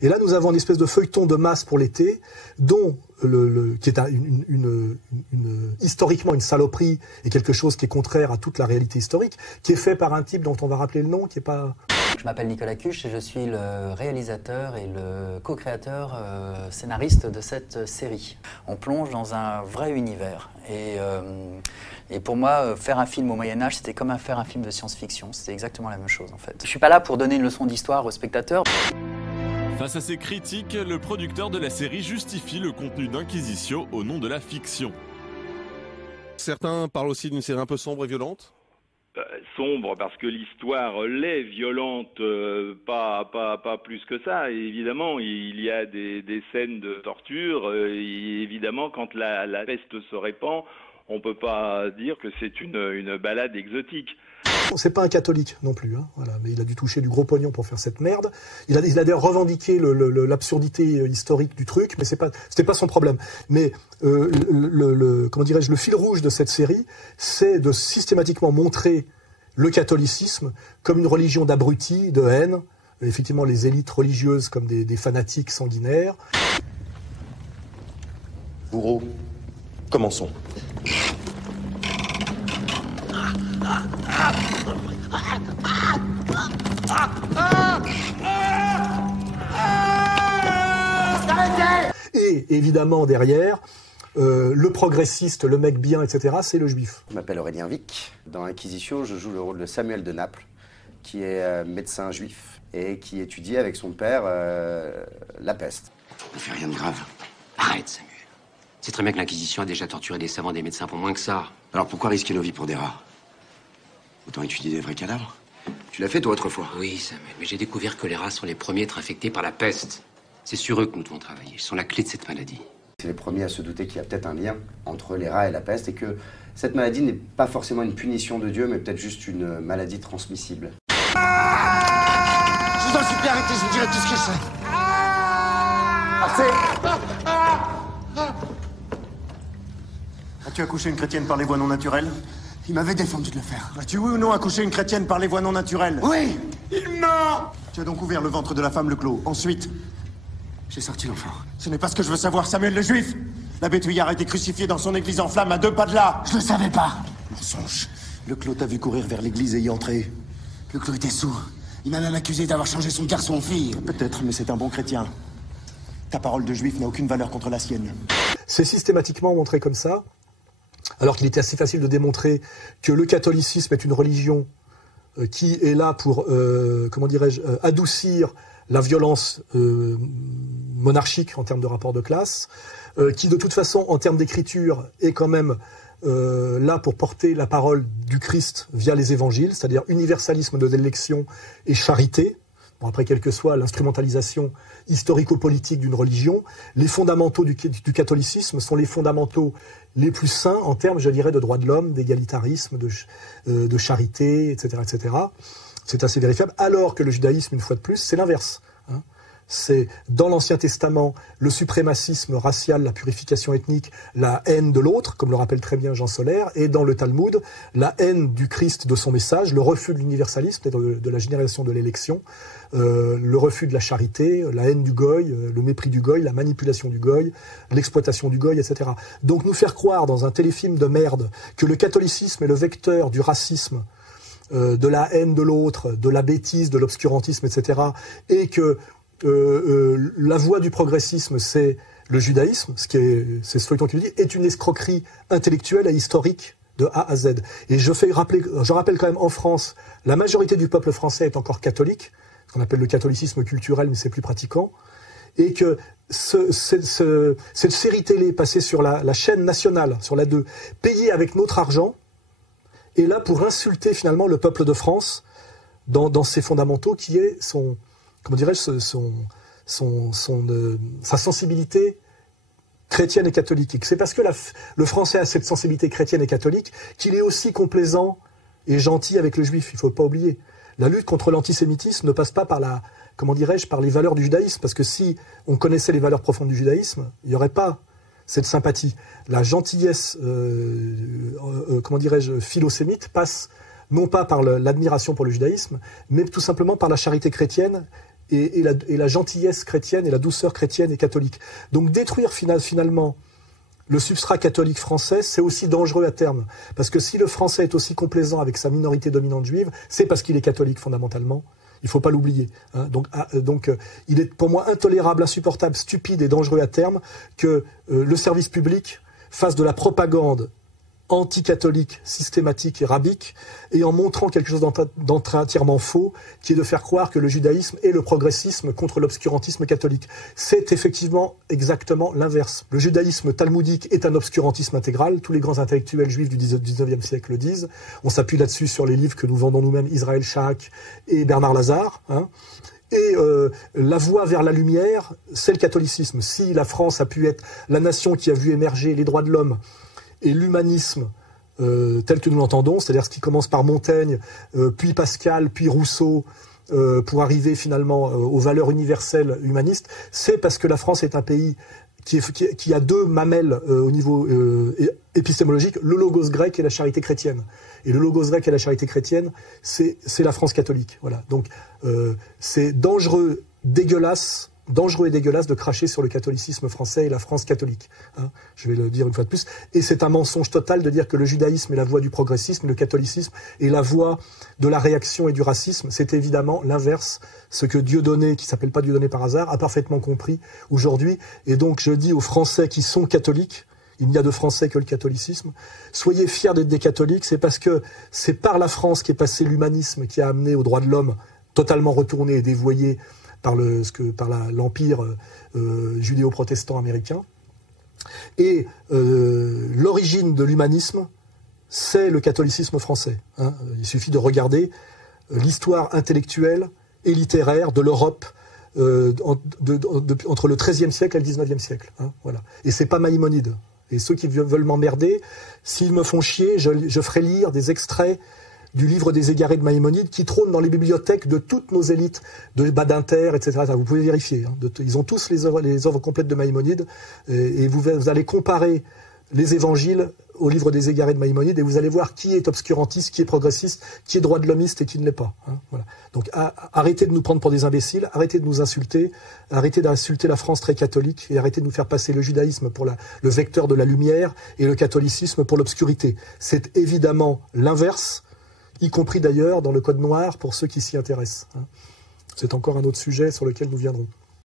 Et là, nous avons une espèce de feuilleton de masse pour l'été, dont qui est historiquement une saloperie et quelque chose qui est contraire à toute la réalité historique, qui est fait par un type dont on va rappeler le nom, qui est pas... Je m'appelle Nicolas Cuche et je suis le réalisateur et le co-créateur scénariste de cette série. On plonge dans un vrai univers et pour moi, faire un film au Moyen-Âge, c'était comme faire un film de science-fiction. C'était exactement la même chose en fait. Je suis pas là pour donner une leçon d'histoire aux spectateurs. Face à ces critiques, le producteur de la série justifie le contenu d'Inquisitio au nom de la fiction. Certains parlent aussi d'une série un peu sombre et violente. Sombre parce que l'histoire l'est, violente pas plus que ça. Et évidemment, il y a des scènes de torture. Et évidemment, quand la peste se répand, on peut pas dire que c'est une balade exotique. C'est pas un catholique non plus, hein, voilà, mais il a dû toucher du gros pognon pour faire cette merde. Il a d'ailleurs revendiqué l'absurdité historique du truc, mais c'était pas son problème. Mais comment dirais-je, le fil rouge de cette série, c'est de systématiquement montrer le catholicisme comme une religion d'abrutis, de haine, effectivement les élites religieuses comme des fanatiques sanguinaires. Bourreau, commençons. Et évidemment derrière, le progressiste, le mec bien, etc., c'est le juif. Je m'appelle Aurélien Vic. Dans Inquisitio, je joue le rôle de Samuel de Naples, qui est médecin juif et qui étudie avec son père la peste. Ne fais rien de grave. Arrête, Samuel. C'est très bien que l'Inquisition a déjà torturé des savants, des médecins pour moins que ça. Alors pourquoi risquer nos vies pour des rats? Autant étudier des vrais cadavres. Tu l'as fait, toi, autrefois? Oui, Samuel, mais j'ai découvert que les rats sont les premiers à être infectés par la peste. C'est sur eux que nous devons travailler. Ils sont la clé de cette maladie. C'est les premiers à se douter qu'il y a peut-être un lien entre les rats et la peste et que cette maladie n'est pas forcément une punition de Dieu, mais peut-être juste une maladie transmissible. Je vous en supplie, arrêtez, je vous dirai tout ce que je sais. As-tu accouché une chrétienne par les voies non naturelles? Il m'avait défendu de le faire. As-tu oui ou non accouché une chrétienne par les voies non naturelles? Oui. Il ment. Tu as donc ouvert le ventre de la femme le clos. Ensuite, j'ai sorti l'enfant. Ce n'est pas ce que je veux savoir, Samuel le Juif. L'abbé Thuillard a été crucifié dans son église en flammes à 2 pas de là. Je le savais pas. Mensonge. Le clos t'a vu courir vers l'église et y entrer. Le clos était sourd. Il m'a même accusé d'avoir changé son garçon en fille. Peut-être, mais c'est un bon chrétien. Ta parole de juif n'a aucune valeur contre la sienne. C'est systématiquement montré comme ça, alors qu'il était assez facile de démontrer que le catholicisme est une religion qui est là pour, comment dirais-je, adoucir la violence monarchique en termes de rapport de classe, qui de toute façon, en termes d'écriture, est quand même là pour porter la parole du Christ via les évangiles, c'est-à-dire universalisme de l'élection et charité. Bon, après, quelle que soit l'instrumentalisation historico-politique d'une religion, les fondamentaux du catholicisme sont les fondamentaux les plus sains en termes, je dirais, de droits de l'homme, d'égalitarisme, de charité, etc., etc. C'est assez vérifiable. Alors que le judaïsme, une fois de plus, c'est l'inverse. Hein. C'est dans l'Ancien Testament le suprémacisme racial, la purification ethnique, la haine de l'autre, comme le rappelle très bien Jean Solaire, et dans le Talmud, la haine du Christ, de son message, le refus de l'universalisme, de la généralisation de l'élection, le refus de la charité, la haine du goy, le mépris du goy, la manipulation du goy, l'exploitation du goy, etc. Donc nous faire croire dans un téléfilm de merde que le catholicisme est le vecteur du racisme, de la haine de l'autre, de la bêtise, de l'obscurantisme, etc., et que la voie du progressisme, c'est le judaïsme, c'est ce feuilleton qui le dit, est une escroquerie intellectuelle et historique de A à Z. Et je rappelle quand même, en France, la majorité du peuple français est encore catholique, ce qu'on appelle le catholicisme culturel, mais c'est plus pratiquant, et que cette série télé passée sur la chaîne nationale, sur la 2, payée avec notre argent, est là pour insulter finalement le peuple de France dans ses fondamentaux, qui est comment dirais-je, sa sensibilité chrétienne et catholique. C'est parce que le français a cette sensibilité chrétienne et catholique qu'il est aussi complaisant et gentil avec le juif. Il ne faut pas oublier. La lutte contre l'antisémitisme ne passe pas par par les valeurs du judaïsme, parce que si on connaissait les valeurs profondes du judaïsme, il n'y aurait pas cette sympathie. La gentillesse, philosémite passe non pas par l'admiration pour le judaïsme, mais tout simplement par la charité chrétienne et la gentillesse chrétienne et la douceur chrétienne et catholique. Donc détruire finalement le substrat catholique français, c'est aussi dangereux à terme. Parce que si le français est aussi complaisant avec sa minorité dominante juive, c'est parce qu'il est catholique fondamentalement. Il ne faut pas l'oublier. Hein. Donc, il est pour moi intolérable, insupportable, stupide et dangereux à terme que le service public fasse de la propagande anti-catholique, systématique et rabique, et en montrant quelque chose d'entièrement faux, qui est de faire croire que le judaïsme est le progressisme contre l'obscurantisme catholique. C'est effectivement exactement l'inverse. Le judaïsme talmudique est un obscurantisme intégral, tous les grands intellectuels juifs du 19e siècle le disent, on s'appuie là-dessus sur les livres que nous vendons nous-mêmes, Israël Shaak et Bernard Lazare, hein. Et la voie vers la lumière, c'est le catholicisme. Si la France a pu être la nation qui a vu émerger les droits de l'homme et l'humanisme tel que nous l'entendons, c'est-à-dire ce qui commence par Montaigne, puis Pascal, puis Rousseau, pour arriver finalement aux valeurs universelles humanistes, c'est parce que la France est un pays qui a deux mamelles au niveau épistémologique, le logos grec et la charité chrétienne. Et le logos grec et la charité chrétienne, c'est la France catholique. Voilà. Donc c'est dangereux et dégueulasse de cracher sur le catholicisme français et la France catholique. Hein, je vais le dire une fois de plus. Et c'est un mensonge total de dire que le judaïsme est la voie du progressisme, le catholicisme est la voie de la réaction et du racisme. C'est évidemment l'inverse. Ce que Dieudonné, qui s'appelle pas Dieudonné par hasard, a parfaitement compris aujourd'hui. Et donc je dis aux Français qui sont catholiques, il n'y a de Français que le catholicisme, soyez fiers d'être des catholiques, c'est parce que c'est par la France qu'est passé l'humanisme qui a amené aux droits de l'homme totalement retourné et dévoyé par l'empire judéo-protestant américain. Et l'origine de l'humanisme, c'est le catholicisme français. Hein. Il suffit de regarder l'histoire intellectuelle et littéraire de l'Europe entre le XIIIe siècle et le XIXe siècle. Hein, voilà. Et c'est pas Maïmonide. Et ceux qui veulent m'emmerder, s'ils me font chier, je ferai lire des extraits du livre des égarés de Maïmonide qui trône dans les bibliothèques de toutes nos élites, de Badinter, etc. Vous pouvez vérifier. Hein, ils ont tous les œuvres complètes de Maïmonide et vous allez comparer les évangiles au livre des égarés de Maïmonide et vous allez voir qui est obscurantiste, qui est progressiste, qui est droit de l'homiste et qui ne l'est pas. Hein, voilà. Donc arrêtez de nous prendre pour des imbéciles, arrêtez de nous insulter, arrêtez d'insulter la France très catholique et arrêtez de nous faire passer le judaïsme pour le vecteur de la lumière et le catholicisme pour l'obscurité. C'est évidemment l'inverse, y compris d'ailleurs dans le Code noir pour ceux qui s'y intéressent. Hein. C'est encore un autre sujet sur lequel nous viendrons.